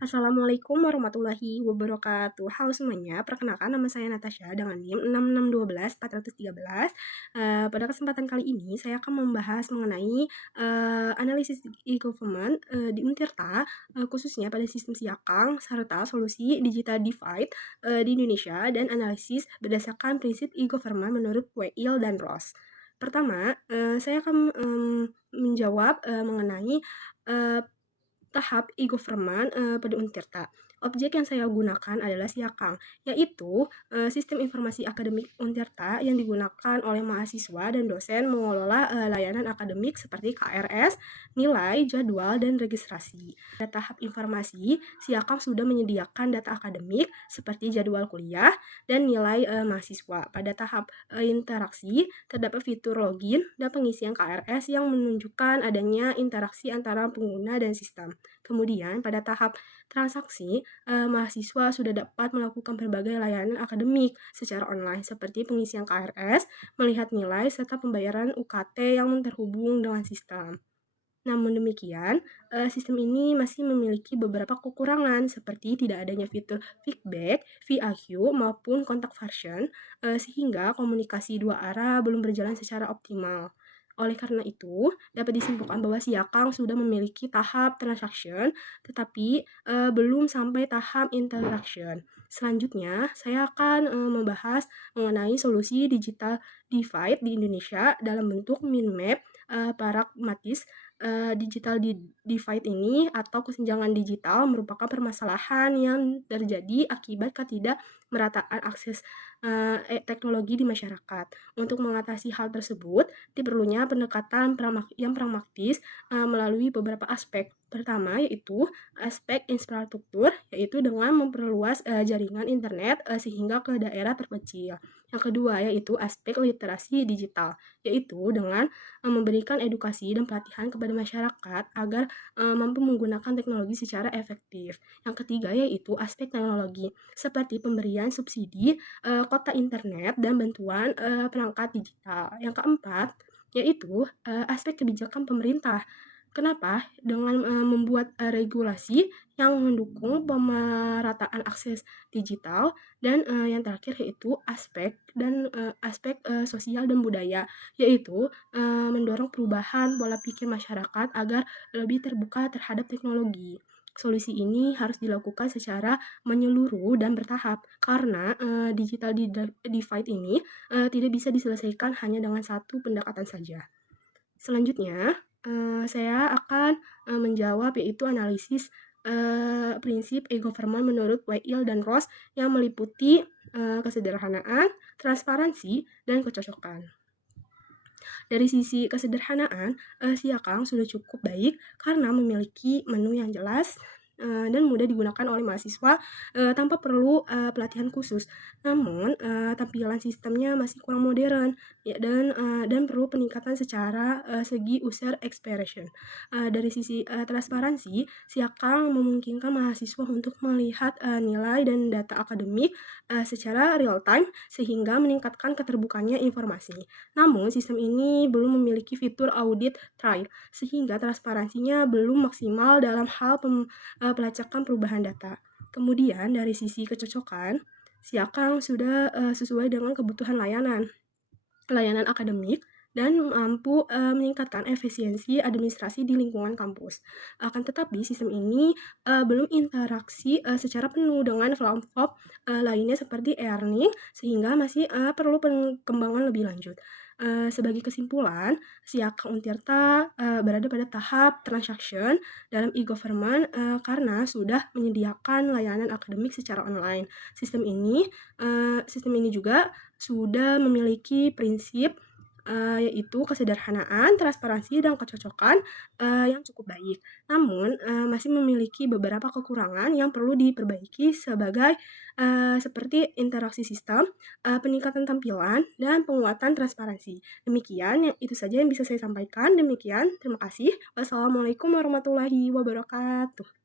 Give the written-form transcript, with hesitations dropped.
Assalamualaikum warahmatullahi wabarakatuh. Halo semuanya, perkenalkan nama saya Natasha dengan NIM 6612413. Pada kesempatan kali ini saya akan membahas mengenai analisis e-government di Untirta, khususnya pada sistem Siakang serta solusi digital divide di Indonesia dan analisis berdasarkan prinsip e-government menurut Weil dan Ross. Pertama, saya akan menjawab mengenai eh, tahap e-government pada Untirta. Objek yang saya gunakan adalah Siakang, yaitu sistem informasi akademik Untirta yang digunakan oleh mahasiswa dan dosen mengelola layanan akademik seperti KRS, nilai, jadwal, dan registrasi. Pada tahap informasi, Siakang sudah menyediakan data akademik seperti jadwal kuliah dan nilai mahasiswa. Pada tahap interaksi, terdapat fitur login dan pengisian KRS yang menunjukkan adanya interaksi antara pengguna dan sistem. Kemudian pada tahap transaksi, mahasiswa sudah dapat melakukan berbagai layanan akademik secara online seperti pengisian KRS, melihat nilai, serta pembayaran UKT yang terhubung dengan sistem. Namun demikian, sistem ini masih memiliki beberapa kekurangan seperti tidak adanya fitur feedback, VAQ, maupun kontak version, sehingga komunikasi dua arah belum berjalan secara optimal. Oleh karena itu, dapat disimpulkan bahwa Siakang sudah memiliki tahap transaction, tetapi belum sampai tahap interaction. Selanjutnya, saya akan membahas mengenai solusi digital divide di Indonesia dalam bentuk min map pragmatis. Digital divide ini atau kesenjangan digital merupakan permasalahan yang terjadi akibat ketidakmerataan akses teknologi di masyarakat. Untuk mengatasi hal tersebut, diperlunya pendekatan yang pragmatis melalui beberapa aspek. Pertama yaitu aspek infrastruktur, yaitu dengan memperluas jaringan internet sehingga ke daerah terpencil. Yang kedua yaitu aspek literasi digital, yaitu dengan memberikan edukasi dan pelatihan kepada masyarakat agar mampu menggunakan teknologi secara efektif. Yang ketiga yaitu aspek teknologi, seperti pemberian subsidi kota internet dan bantuan perangkat digital. Yang keempat yaitu aspek kebijakan pemerintah. Kenapa? Dengan membuat regulasi yang mendukung pemerataan akses digital dan yang terakhir yaitu aspek sosial dan budaya, yaitu mendorong perubahan pola pikir masyarakat agar lebih terbuka terhadap teknologi. Solusi ini harus dilakukan secara menyeluruh dan bertahap karena digital divide ini tidak bisa diselesaikan hanya dengan satu pendekatan saja. Selanjutnya, saya akan menjawab yaitu analisis prinsip e-government menurut Weil dan Ross yang meliputi kesederhanaan, transparansi, dan kecocokan. Dari sisi kesederhanaan, Siakang sudah cukup baik karena memiliki menu yang jelas dan mudah digunakan oleh mahasiswa tanpa perlu pelatihan khusus. Namun, tampilan sistemnya masih kurang modern ya, dan perlu peningkatan secara segi user experience. Dari sisi transparansi, Siakang memungkinkan mahasiswa untuk melihat nilai dan data akademik secara real time sehingga meningkatkan keterbukaannya informasi. Namun, sistem ini belum memiliki fitur audit trail, sehingga transparansinya belum maksimal dalam hal pelacakan perubahan data. Kemudian, dari sisi kecocokan, Siakang sudah sesuai dengan kebutuhan layanan akademik, dan mampu meningkatkan efisiensi administrasi di lingkungan kampus. Akan tetapi, sistem ini belum interaksi secara penuh dengan platform lainnya seperti e-learning, sehingga masih perlu pengembangan lebih lanjut. Sebagai kesimpulan, Siakang Untirta berada pada tahap transaction dalam e-government karena sudah menyediakan layanan akademik secara online. Sistem ini juga sudah memiliki prinsip yaitu kesederhanaan, transparansi, dan kecocokan yang cukup baik. Namun, masih memiliki beberapa kekurangan yang perlu diperbaiki seperti interaksi sistem, peningkatan tampilan, dan penguatan transparansi. Demikian, itu saja yang bisa saya sampaikan. Demikian, terima kasih. Wassalamualaikum warahmatullahi wabarakatuh.